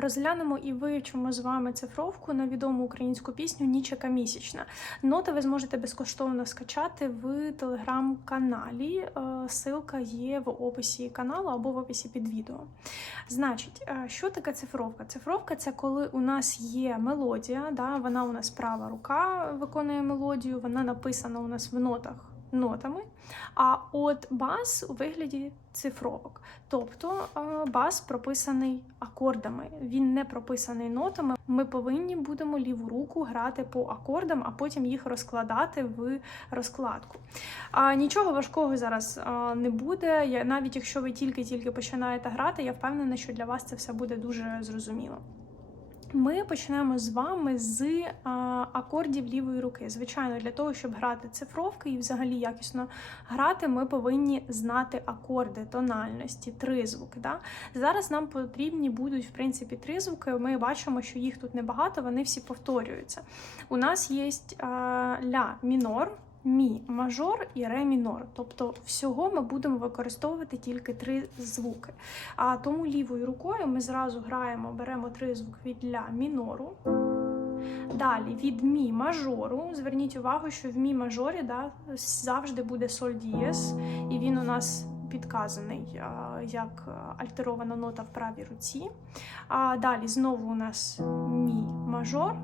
Розглянемо і вивчимо з вами цифровку на відому українську пісню Нічека місячна. Ноти ви зможете безкоштовно скачати в телеграм-каналі. Е, Ссылка є в описі каналу або в описі під відео. Значить, е, що таке цифровка? Цифровка це коли у нас є мелодія, да, вона у нас права рука виконує мелодію, вона написана у нас в нотах нотами. А от бас у вигляді цифровок. Тобто е, бас прописаний акордами, він не прописаний нотами. Ми повинні будемо ліву руку грати по акордам, а потім їх розкладати в розкладку. А нічого важкого зараз не буде. Навіть якщо ви тільки-тільки починаєте грати, я впевнена, що для вас це все буде дуже зрозуміло. Ми почнемо з вами з акордів лівої руки. Звичайно, для того, щоб грати цифровки і взагалі якісно грати, ми повинні знати акорди, тональності, тризвуки. Да? Зараз нам потрібні будуть, в принципі, тризвуки. Ми бачимо, що їх тут небагато, вони всі повторюються. У нас є ля мінор. Мі мажор і ре мінор. Тобто всього ми будемо використовувати тільки три звуки. А тому лівою рукою ми зразу граємо, беремо три звук від ля мінору. Далі від мі мажору. Зверніть увагу, що в мі мажорі да, завжди буде соль дієс, і він у нас підказаний як альтерована нота в правій руці. А далі знову у нас мі мажор.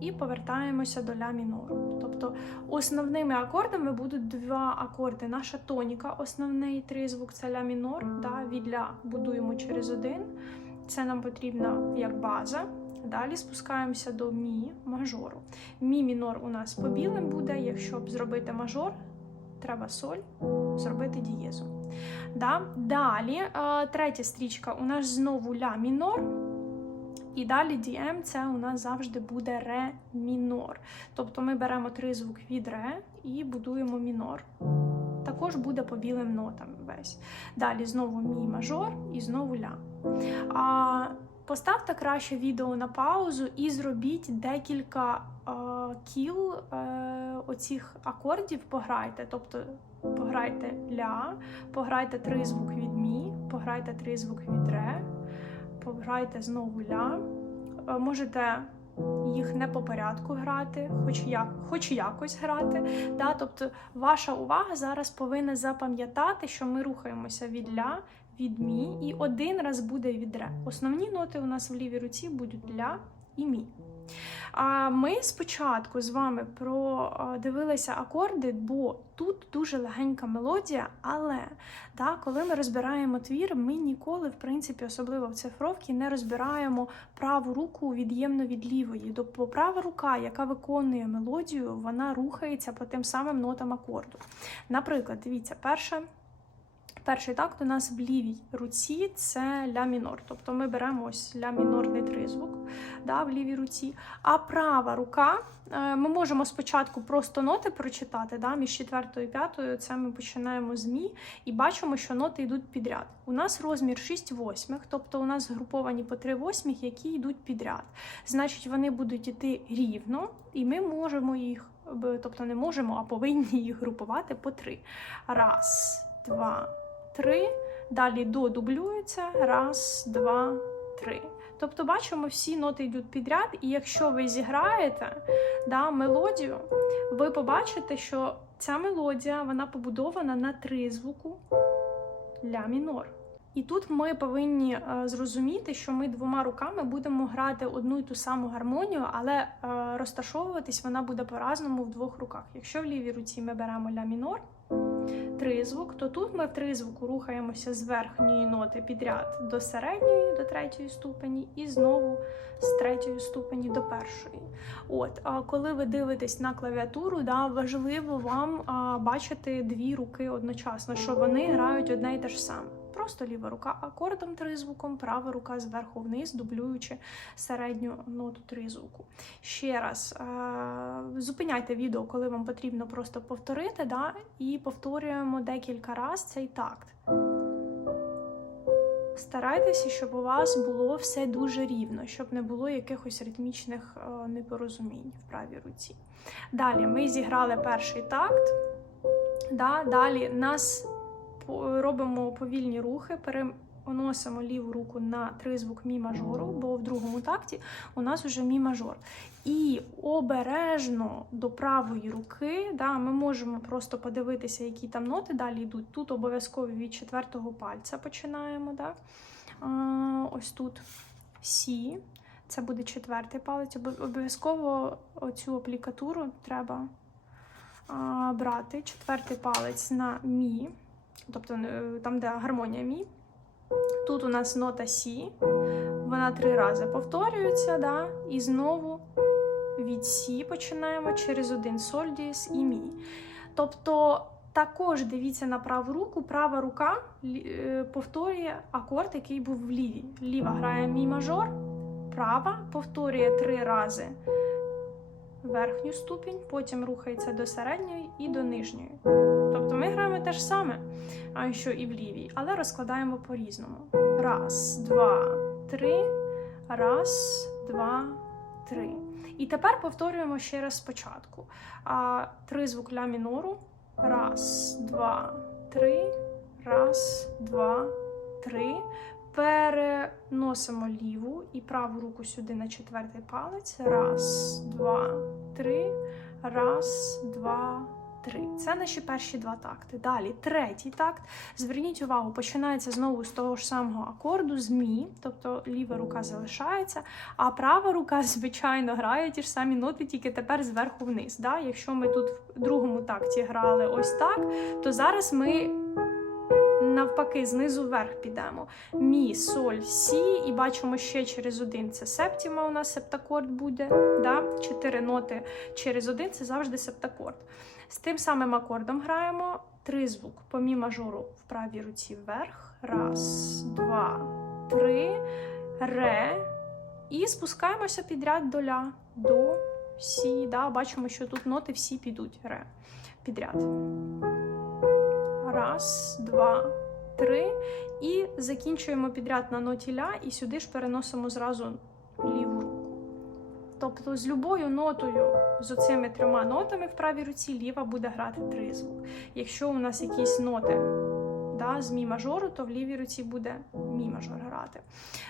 І повертаємося до ля мінору. Тобто основними акордами будуть два акорди. Наша тоніка, основний тризвук це ля мінор. Да, від ля будуємо через один. Це нам потрібно як база. Далі спускаємося до мі мажору. Мі мінор у нас по білим буде. Якщо б зробити мажор, треба соль зробити дієзу. Да? Далі е, третя стрічка у нас знову ля мінор. І далі DM це у нас завжди буде ре мінор. Тобто ми беремо три звук від ре і будуємо мінор. Також буде по білим нотам весь. Далі знову мій мажор і знову ля. А Поставте краще відео на паузу і зробіть декілька е, кіл е, оцих акордів, пограйте. Тобто пограйте ля, пограйте три звук від мі, пограйте три звук від ре пограйте знову ля. Е, можете їх не по порядку грати, хоч як, хоч якось грати. Да? Тобто ваша увага зараз повинна запам'ятати, що ми рухаємося від ля, від мі, і один раз буде від ре. Основні ноти у нас в лівій руці будуть ля і мі. Ми спочатку з вами продивилися акорди, бо тут дуже легенька мелодія, але да, коли ми розбираємо твір, ми ніколи, в принципі, особливо в цифровці, не розбираємо праву руку від'ємно від лівої. Тобто права рука, яка виконує мелодію, вона рухається по тим самим нотам акорду. Наприклад, дивіться, перша. Перший такт у нас в лівій руці це ля мінор. Тобто ми беремо ось ля мінорний тризвук да, в лівій руці. А права рука е, ми можемо спочатку просто ноти прочитати. да, Між четвертою і п'ятою це ми починаємо з мі і бачимо, що ноти йдуть підряд. У нас розмір 6 восьмих, тобто у нас згруповані по 3 восьмих, які йдуть підряд. Значить, вони будуть йти рівно, і ми можемо їх, тобто не можемо, а повинні їх групувати по 3. Раз, два три. Далі до дублюється. Раз, два, три. Тобто, бачимо, всі ноти йдуть підряд, і якщо ви зіграєте да, мелодію, ви побачите, що ця мелодія вона побудована на тризвуку ля мінор. І тут ми повинні е, зрозуміти, що ми двома руками будемо грати одну і ту саму гармонію, але е, розташовуватись вона буде по-разному в двох руках. Якщо в лівій руці ми беремо ля мінор, тризвук, то тут ми в тризвуку рухаємося з верхньої ноти підряд до середньої, до третьої ступені, і знову з третьої ступені до першої. От, а коли ви дивитесь на клавіатуру, да, важливо вам а, бачити дві руки одночасно, що вони грають одне і те ж саме. Просто ліва рука акордом тризвуком, права рука зверху вниз, дублюючи середню ноту тризвуку. Ще раз е зупиняйте відео, коли вам потрібно просто повторити, да, і повторюємо декілька разів цей такт. Старайтеся, щоб у вас було все дуже рівно, щоб не було якихось ритмічних е непорозумінь в правій руці. Далі ми зіграли перший такт. Да, Далі нас робимо повільні рухи, поносимо ліву руку на тризвук мі мажору, бо в другому такті у нас вже мі мажор. І обережно до правої руки, да, ми можемо просто подивитися, які там ноти далі йдуть. Тут обов'язково від четвертого пальця починаємо. Да? А, ось тут Сі, це буде четвертий палець. Обов- Обов'язково оцю аплікатуру треба брати. Четвертий палець на мі, тобто е, там, де гармонія мі. Тут у нас нота Сі, вона три рази повторюється, да? і знову від Сі починаємо через один соль дієс і мі. Тобто також дивіться на праву руку, права рука е, повторює акорд, який був в лівій. Ліва грає мі мажор, права повторює три рази верхню ступінь, потім рухається до середньої і до нижньої. Тобто ми граємо те ж саме, що і в лівій, але розкладаємо по-різному. Раз, два, три, раз, два, три. І тепер повторюємо ще раз спочатку. А, тризвук ля мінору. Раз, два, три. Раз, два, три. Переносимо ліву і праву руку сюди на четвертий палець. Раз, два, три. Раз, два, три. Це наші перші два такти. Далі третій такт. Зверніть увагу, починається знову з того ж самого акорду, з мі, тобто ліва рука залишається, а права рука, звичайно, грає ті ж самі ноти, тільки тепер зверху вниз. Да? Якщо ми тут в другому такті грали ось так, то зараз ми. Навпаки, знизу вверх підемо. Мі, соль, сі, і бачимо ще через один. Це септіма у нас септакорд буде. Да? Чотири ноти через один це завжди септакорд. З тим самим акордом граємо тризвук по мі мажору в правій руці вверх. Раз, два, три, ре. І спускаємося підряд до ля, до, сі. Да? Бачимо, що тут ноти всі підуть ре. Підряд. Раз, два, три. І закінчуємо підряд на ноті ля, і сюди ж переносимо зразу ліву. Тобто з любою нотою, з оцими трьома нотами в правій руці, ліва буде грати тризвук. Якщо у нас якісь ноти да, з мі мажору, то в лівій руці буде мі мажор грати.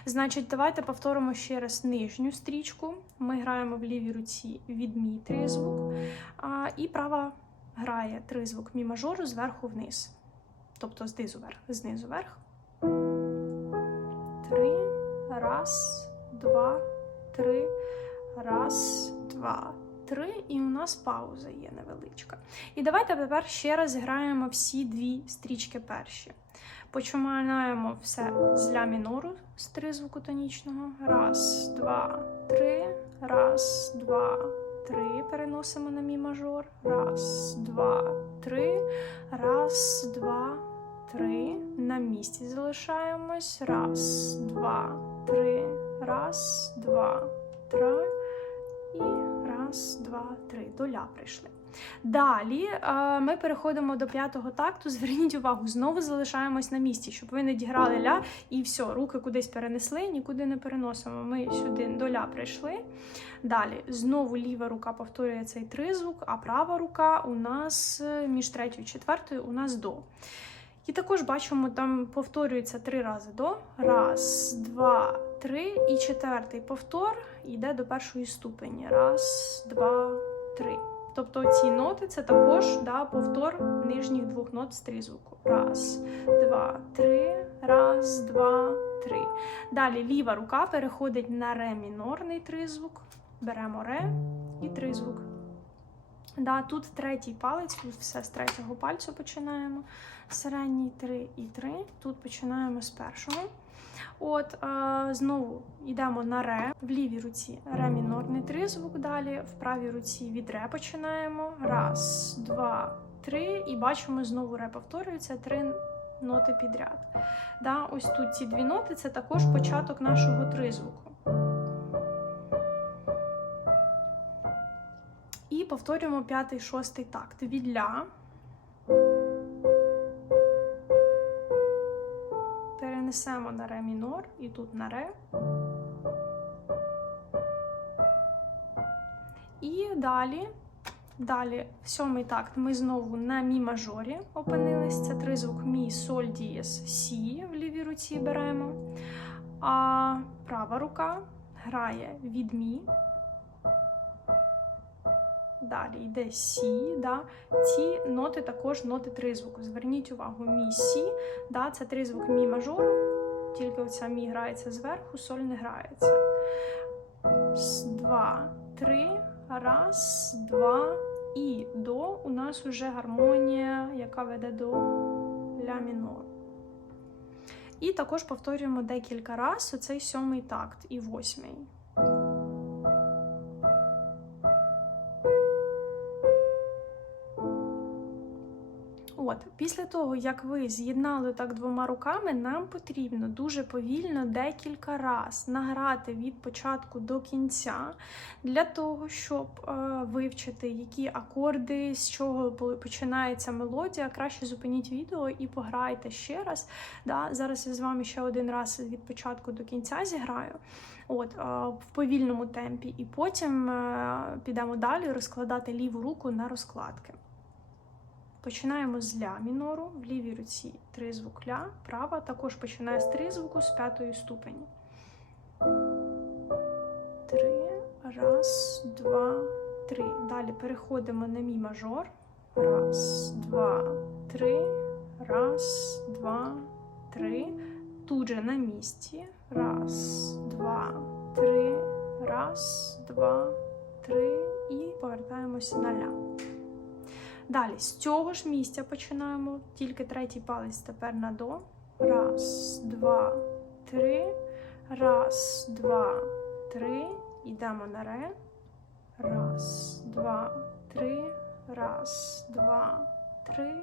Значить, давайте повторимо ще раз нижню стрічку. Ми граємо в лівій руці від мі тризвук, а, і права грає тризвук мі мажору зверху вниз. Тобто знизу вверх, знизу вверх. Три. Раз, два, три. Раз, два, три. І у нас пауза є невеличка. І давайте тепер ще раз граємо всі дві стрічки перші. Починаємо все з ля мінору з тризвуку тонічного. Раз, два, три. Раз, два, три. Переносимо на мі мажор. Раз, два, три. Раз, два, три. На місці залишаємось. Раз, два, три. Раз, два, три. І раз, два, три. До ля прийшли. Далі е, ми переходимо до п'ятого такту. Зверніть увагу, знову залишаємось на місці, щоб ви не діграли ля і все, руки кудись перенесли, нікуди не переносимо. Ми сюди до ля прийшли. Далі знову ліва рука повторює цей тризвук, а права рука у нас е, між третьою і четвертою у нас до. І також бачимо, там повторюється три рази до. Раз, два, три. І четвертий повтор йде до першої ступені. Раз, два, три. Тобто ці ноти це також да, повтор нижніх двох нот з тризвуку. Раз, два, три, раз, два, три. Далі ліва рука переходить на ре мінорний тризвук. Беремо ре і тризвук. Да, тут третій палець, тут все з третього пальцю починаємо. Середній 3 і 3. Тут починаємо з першого. От е, знову йдемо на ре. В лівій руці ре мінорний тризвук. Далі в правій руці від ре починаємо. Раз, два, три. І бачимо, знову ре повторюється три ноти підряд. Да, ось тут ці дві ноти це також початок нашого тризвуку. І повторюємо п'ятий, шостий такт. Від ля. Перенесемо на ре мінор і тут на ре. І далі, далі, сьомий такт, ми знову на мі мажорі опинились. Це тризвук мі, соль, дієс, сі в лівій руці беремо, а права рука грає від мі. Далі йде сі. Да? Ці ноти також ноти тризвуку. Зверніть увагу, мі сі. Да? Це тризвук мі мажору, тільки оця мі грається зверху, соль не грається. Два, три. Раз, два і до. У нас уже гармонія, яка веде до ля мінору. І також повторюємо декілька разів оцей сьомий такт і восьмий. От, після того, як ви з'єднали так двома руками, нам потрібно дуже повільно декілька разів награти від початку до кінця для того, щоб е, вивчити, які акорди, з чого починається мелодія. Краще зупиніть відео і пограйте ще раз. Да? Зараз я з вами ще один раз від початку до кінця зіграю. От, е, в повільному темпі, і потім е, підемо далі розкладати ліву руку на розкладки. Починаємо з ля мінору, в лівій руці тризвук ля, права також починає з тризвуку з п'ятої ступені. Три, раз, два, три. Далі переходимо на мі мажор. Раз, два, три. Раз, два, три. Тут же на місці. Раз, два, три. Раз, два, три. І повертаємося на ля. Далі, з цього ж місця починаємо. Тільки третій палець тепер на до. Раз, два, три. Раз, два, три. Йдемо на ре. Раз, два, три. Раз, два, три.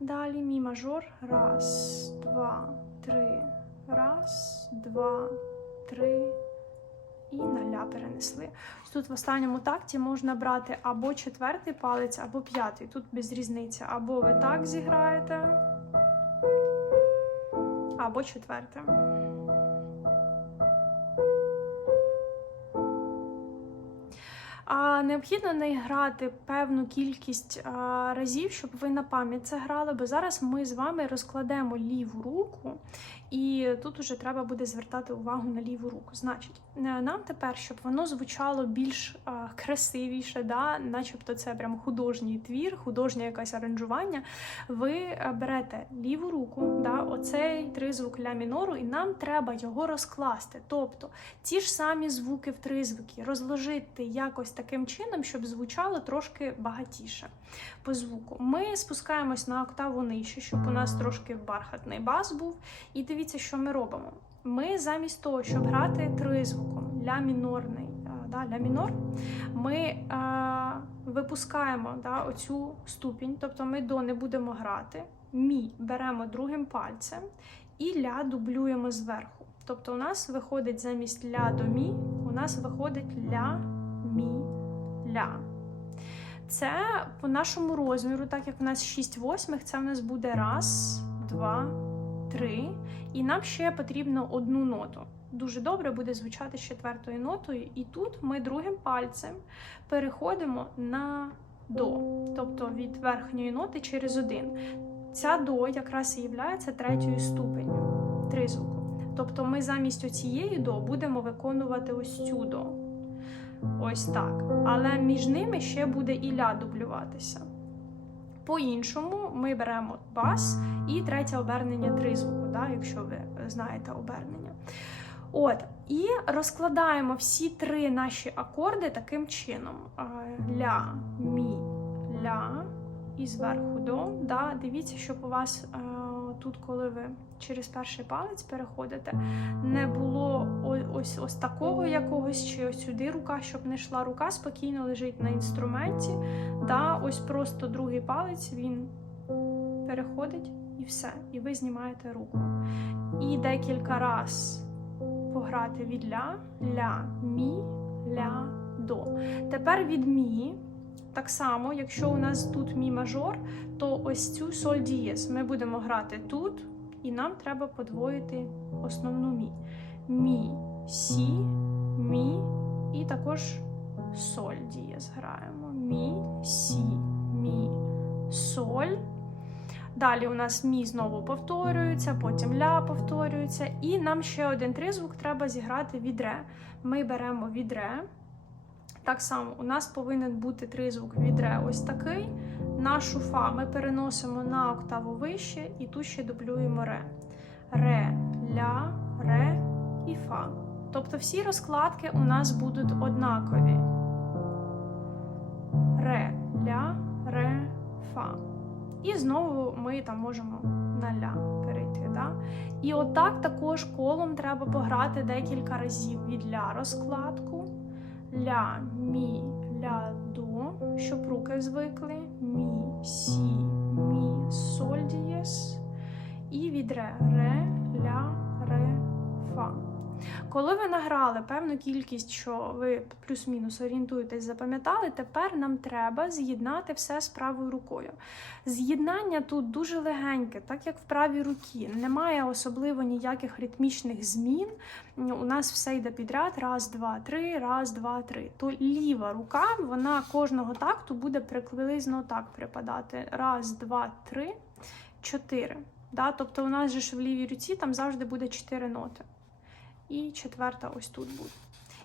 Далі мі мажор. Раз, два, три. Раз, два, три і на перенесли. Тут в останньому такті можна брати або четвертий палець, або п'ятий. Тут без різниці. Або ви так зіграєте, або четверте. А Необхідно не грати певну кількість а, разів, щоб ви на пам'ять це грали, бо зараз ми з вами розкладемо ліву руку, і тут уже треба буде звертати увагу на ліву руку. Значить, е, нам тепер, щоб воно звучало більш а, красивіше, да, начебто це прям художній твір, художнє якесь аранжування. Ви е, берете ліву руку, да, оцей тризвук ля мінору, і нам треба його розкласти. Тобто ті ж самі звуки в тризвуки розложити якось таким чином, щоб звучало трошки багатіше по звуку. Ми спускаємось на октаву нижче, щоб у нас трошки бархатний бас був. І дивіться, що ми робимо. Ми замість того, щоб грати тризвуком ля мінорний, да, ля мінор, ми а, випускаємо да, оцю ступінь, тобто ми до не будемо грати. Мі беремо другим пальцем і ля дублюємо зверху. Тобто у нас виходить замість ля до мі, у нас виходить ля мі ля. Це по нашому розміру, так як у нас 6 восьмих, це в нас буде раз, два, три. І нам ще потрібно одну ноту. Дуже добре буде звучати з четвертою нотою. І тут ми другим пальцем переходимо на до, тобто від верхньої ноти через один. Ця до якраз і є третьою ступенью тризвуку. Тобто ми замість цієї до будемо виконувати ось цю до. Ось так. Але між ними ще буде і ля дублюватися. По-іншому ми беремо бас і третє обернення тризвуку, да, якщо ви знаєте обернення. От, І розкладаємо всі три наші акорди таким чином: ля, мі, ля і зверху до. Да. Дивіться, щоб у вас тут, коли ви через перший палець переходите, не було ось ось такого якогось, чи ось сюди рука, щоб не йшла рука, спокійно лежить на інструменті. Да, Ось просто другий палець він переходить і все. І ви знімаєте руку. І декілька раз пограти від ля, ля, мі, ля, до. Тепер від мі. Так само, якщо у нас тут мі мажор, то ось цю соль дієс ми будемо грати тут, і нам треба подвоїти основну мі. Мі, сі, мі, і також соль дієс граємо. Мі, сі, мі, соль. Далі у нас мі знову повторюється, потім ля повторюється. І нам ще один тризвук треба зіграти від ре. Ми беремо від ре. Так само, у нас повинен бути тризвук від ре ось такий. Нашу фа ми переносимо на октаву вище і тут ще дублюємо ре. Ре, ля, ре і фа. Тобто всі розкладки у нас будуть однакові. Ре, ля, ре, фа. І знову ми там можемо на ля перейти. Да? І отак також колом треба пограти декілька разів від ля розкладку. Ля, мі, ля, до, щоб руки звикли. Мі, сі, мі, соль дієс. І від ре, ре, ля, ре, фа. Коли ви награли певну кількість, що ви плюс-мінус орієнтуєтесь, запам'ятали, тепер нам треба з'єднати все з правою рукою. З'єднання тут дуже легеньке, так як в правій руці. Немає особливо ніяких ритмічних змін. У нас все йде підряд: раз, два, три, раз, два, три. То ліва рука, вона кожного такту буде приблизно так припадати. Раз, два, три, чотири. Да? Тобто у нас же ж в лівій руці там завжди буде чотири ноти і четверта ось тут буде.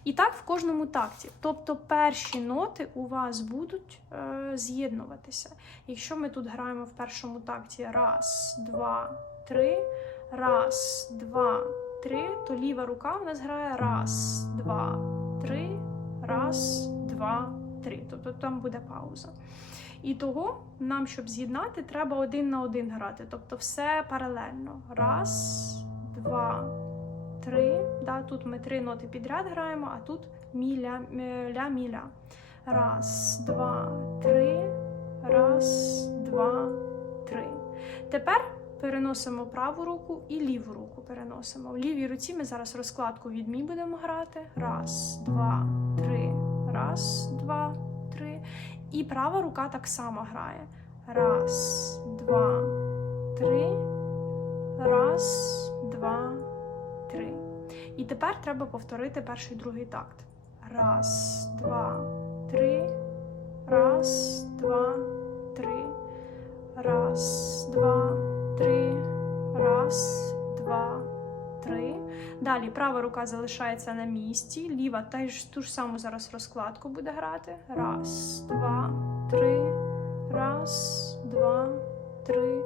І так в кожному такті. Тобто перші ноти у вас будуть е, з'єднуватися. Якщо ми тут граємо в першому такті раз, два, три, раз, два, три, то ліва рука у нас грає раз, два, три, раз, два, три. Тобто там буде пауза. І того нам, щоб з'єднати, треба один на один грати. Тобто все паралельно. Раз, два, три. Да, Тут ми три ноти підряд граємо, а тут міля, ля, міля. Раз, два, три. Раз, два, три. Тепер переносимо праву руку і ліву руку переносимо. В лівій руці ми зараз розкладку від мі будемо грати. Раз, два, три. Раз, два, три. І права рука так само грає. Раз, два, три. Раз, два, три. І тепер треба повторити перший другий такт. Раз, два, три. Раз, два, три. Раз, два, три. Раз, два, три. Далі права рука залишається на місці, ліва теж ту ж саму зараз розкладку буде грати. Раз, два, три. Раз, два, три.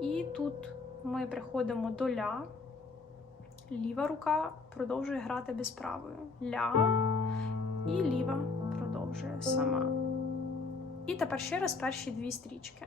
І тут ми приходимо до ля. Ліва рука продовжує грати без правої. Ля. І ліва продовжує сама. І тепер ще раз перші дві стрічки.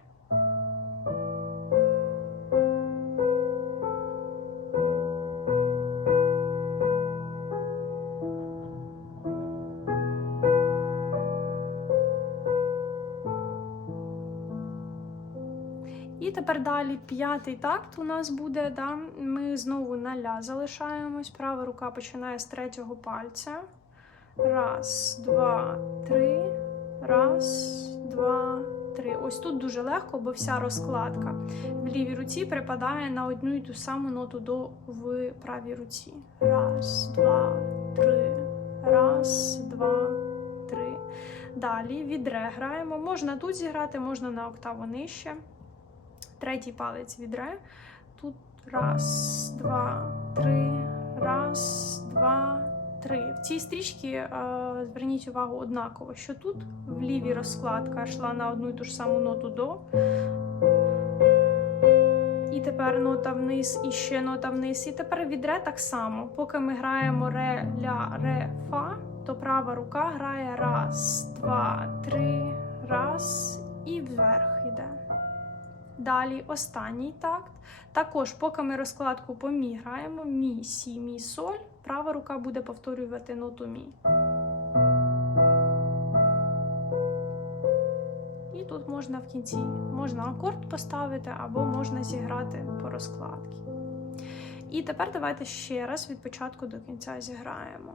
І тепер далі п'ятий такт у нас буде. Да? Ми знову на ля залишаємось. Права рука починає з третього пальця. Раз, два, три. Раз, два, три. Ось тут дуже легко, бо вся розкладка в лівій руці припадає на одну і ту саму ноту до в правій руці. Раз, два, три. Раз, два, три. Далі від ре граємо. Можна тут зіграти, можна на октаву нижче. Третій палець від ре. Тут раз, два, три, раз, два, три. В цій стрічці е, зверніть увагу однаково, що тут в лівій розкладка йшла на одну і ту ж саму ноту до. І тепер нота вниз, і ще нота вниз. І тепер від ре так само. Поки ми граємо ре, ля, ре, фа, то права рука грає раз, два, три, раз і вверх. Далі останній такт. Також, поки ми розкладку по мі граємо, мі, сі, мі, соль, права рука буде повторювати ноту мі. І тут можна в кінці можна акорд поставити або можна зіграти по розкладці. І тепер давайте ще раз від початку до кінця зіграємо.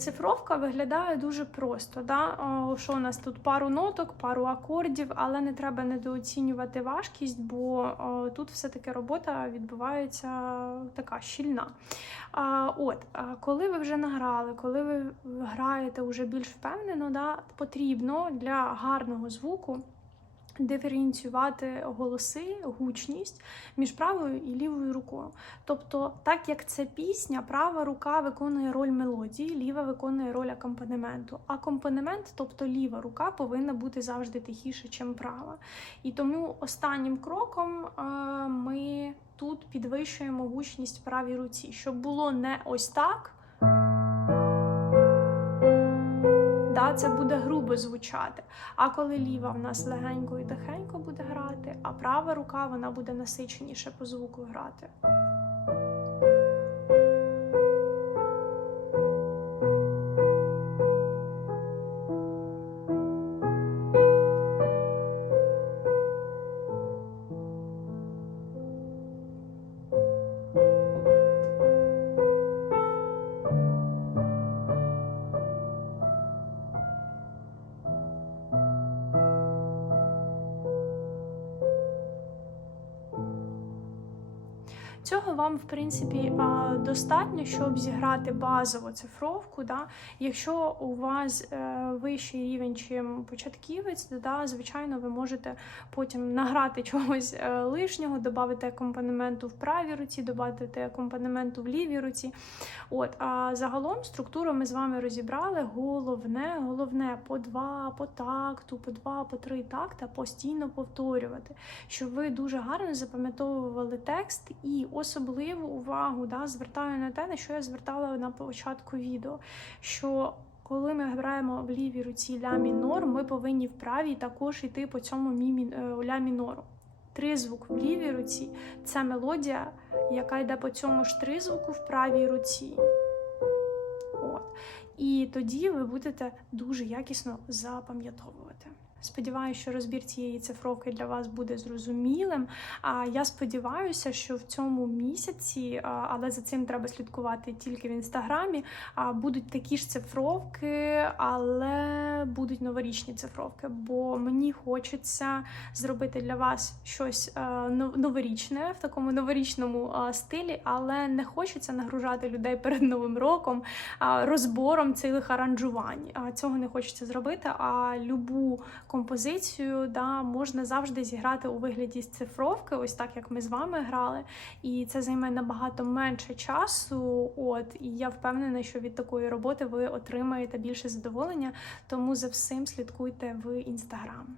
Цифровка виглядає дуже просто. Да? Що у нас тут пару ноток, пару акордів, але не треба недооцінювати важкість, бо тут все-таки робота відбувається така щільна. От, коли ви вже награли, коли ви граєте вже більш впевнено, да, потрібно для гарного звуку. Диференціювати голоси, гучність між правою і лівою рукою. Тобто, так як це пісня, права рука виконує роль мелодії, ліва виконує роль акомпанементу. Акомпанемент, тобто ліва рука, повинна бути завжди тихіше, ніж права. І тому останнім кроком е, ми тут підвищуємо гучність правій руці, щоб було не ось так. Да, це буде грубо звучати. А коли ліва в нас легенько і тихенько буде грати, а права рука вона буде насиченіше по звуку грати. Принципі, достатньо, щоб зіграти базову цифровку. Да? Якщо у вас е, вищий рівень, чим початківець, то, да, звичайно, ви можете потім награти чогось е, лишнього, додати акомпанементу в правій руці, додати акомпанементу в лівій руці. От, а загалом структуру ми з вами розібрали. Головне, головне по два, по такту, по два, по три такта постійно повторювати, щоб ви дуже гарно запам'ятовували текст і особливу увагу да, звертаю на те, на що я звертала на початку відео. що коли ми граємо в лівій руці ля мінор, ми повинні в правій також йти по цьому мі- е, ля мінору. Тризвук в лівій руці це мелодія, яка йде по цьому ж тризвуку в правій руці. От. І тоді ви будете дуже якісно запам'ятовувати. Сподіваюся, що розбір цієї цифровки для вас буде зрозумілим. А я сподіваюся, що в цьому місяці, але за цим треба слідкувати тільки в інстаграмі. а, Будуть такі ж цифровки, але будуть новорічні цифровки. Бо мені хочеться зробити для вас щось е, новорічне в такому новорічному стилі, але не хочеться нагружати людей перед новим роком розбором цих аранжувань. Цього не хочеться зробити. А любу композицію да, можна завжди зіграти у вигляді цифровки, ось так як ми з вами грали. І це займе набагато менше часу. От і я впевнена, що від такої роботи ви отримаєте більше задоволення. Тому за всім слідкуйте в інстаграм.